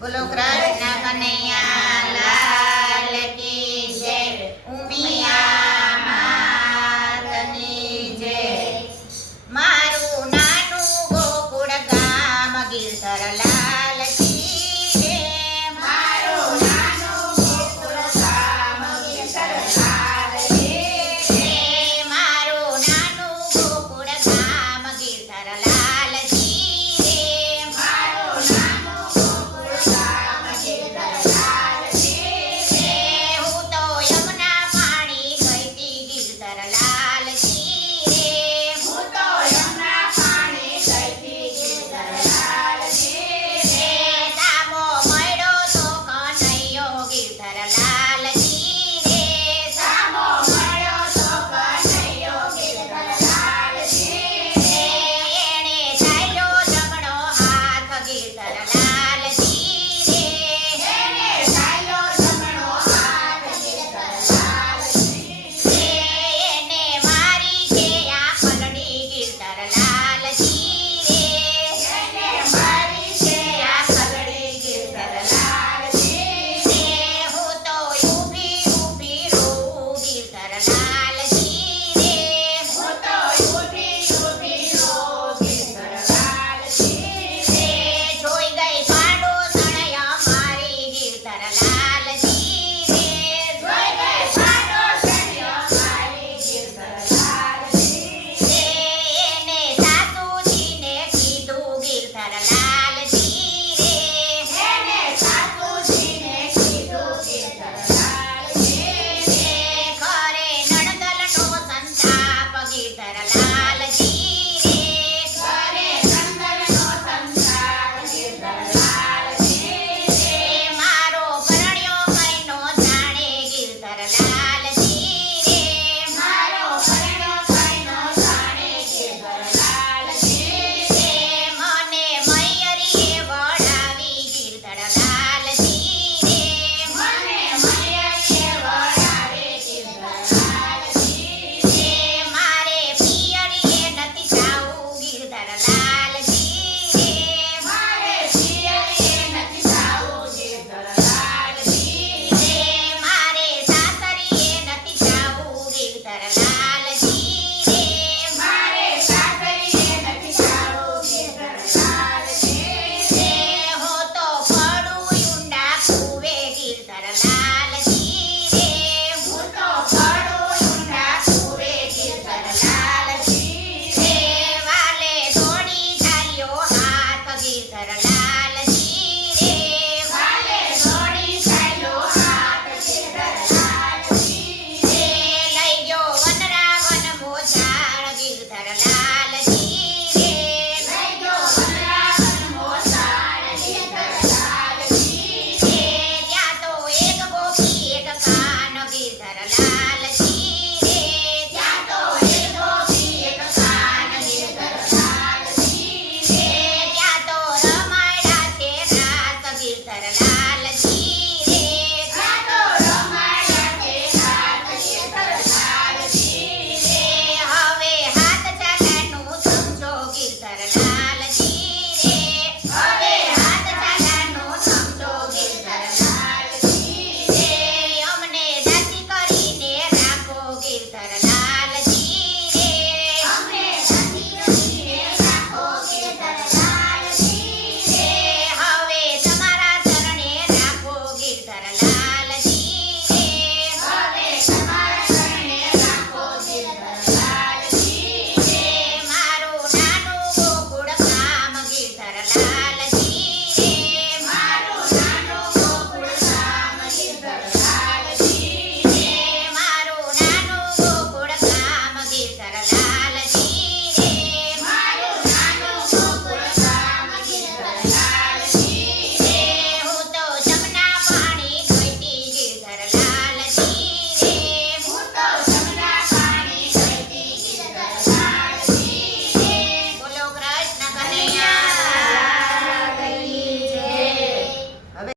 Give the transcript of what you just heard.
બોલો કૃષ્ણ કનૈયા લાલ કી જય. ઉમિયા માતની જય. મારું નાનું ગોકુળ ગામ ગિરધર લાલજી રે. મારું નાનું ગોકુળ ગામ ગિરધર લાલજી રે. મારું નાનું ગોકુળ ગામ ગિરધર લાલજી રે. મારું નાનું ગોકુળ ગામ ગિરધર લાલજી રે. હું તો યમુના પાણી ગઈતી ગિરધર લાલજી રે. હું તો યમુના પાણી ગઈતી ગિરધર લાલજી રે. સામો મળ્યો તો કનૈયો ગિરધર લાલજી રે. સામો મળ્યો તો કનૈયો ગિરધર લાલજી રે. એણે ચાલ્યો જમણો હાથ ગિરધર લાલજી રે. એણે ચાલ્યો જમણો હાથ ગિરધર લાલજી રે. એને મારી છે આ ખલડી ગિરધર લાલજી રે. એને મારી છે આ ખલડી ગિરધર લાલજી રે. હું તો ઊભી ઊભી રોઉં ગિરધર લાલજી રે. હું તો ઊભી ઊભી રોઉં ગિરધર લાલજી રે. જોઈ ગઈ પાડો સણય મારી ગિરધર લાલજી રે. જોઈ ગઈ પાડો સણય મારી ગિરધર લાલજી રે. એને સાસુજીને કીધું ગિરધર લાલજી રે. એને સાસુજીને કીધું ગિરધર લાલજી રે. ખરે નણદલનો સંતાપ ગિરધર લાલજી રે. ખરે નણદલનો સંતાપ ગિરધર લાલજી રે. મારો પરણ્યો મહિનો જાણે ગિરધર લાલજી રે. મારો પરણ્યો મહિનો જાણે ગિરધર લાલજી રે. મને મૈયરીએ વળાવી ગિરધર લાલજી રે. મને મૈયરીએ વળાવી ગિરધર લાલજી રે. મારે પિયરીએ નથી જાવું ગિરધર લાલજી રે. મારે પિયરીએ નથી જાવું ગિરધર લાલજી રે. મારે સાસરીએ નથી જાવું ગિરધર લાલજી રે. મારે સાસરીએ નથી જાવું ગિરધર લાલજી રે. હું તો પડું ઊંડા કૂવે ગિરધર લાલજી રે. હું તો પડું ઊંડા કૂવે ગિરધર લાલજી રે. વાલે દોડી ચાલ્યો હાથ ગિરધર લાલજી રે. વાલે દોડી ચાલ્યો હાથ ગિરધર લાલજી રે. લઈ ગયો વનરાવન મોજાળ ગિરધર લાલજી રે. લઈ ગયો વનરાવન મોજાળ ગિરધર લાલજી રે. ત્યાં તો એક ગોપી એક કાન ગિરધર લાલજી રે. ત્યાં તો એક ગોપી એક કાન ગિરધર લાલજી રે. ત્યાં તો રમાડ્યા છે રાસ ગિરધર લાલજી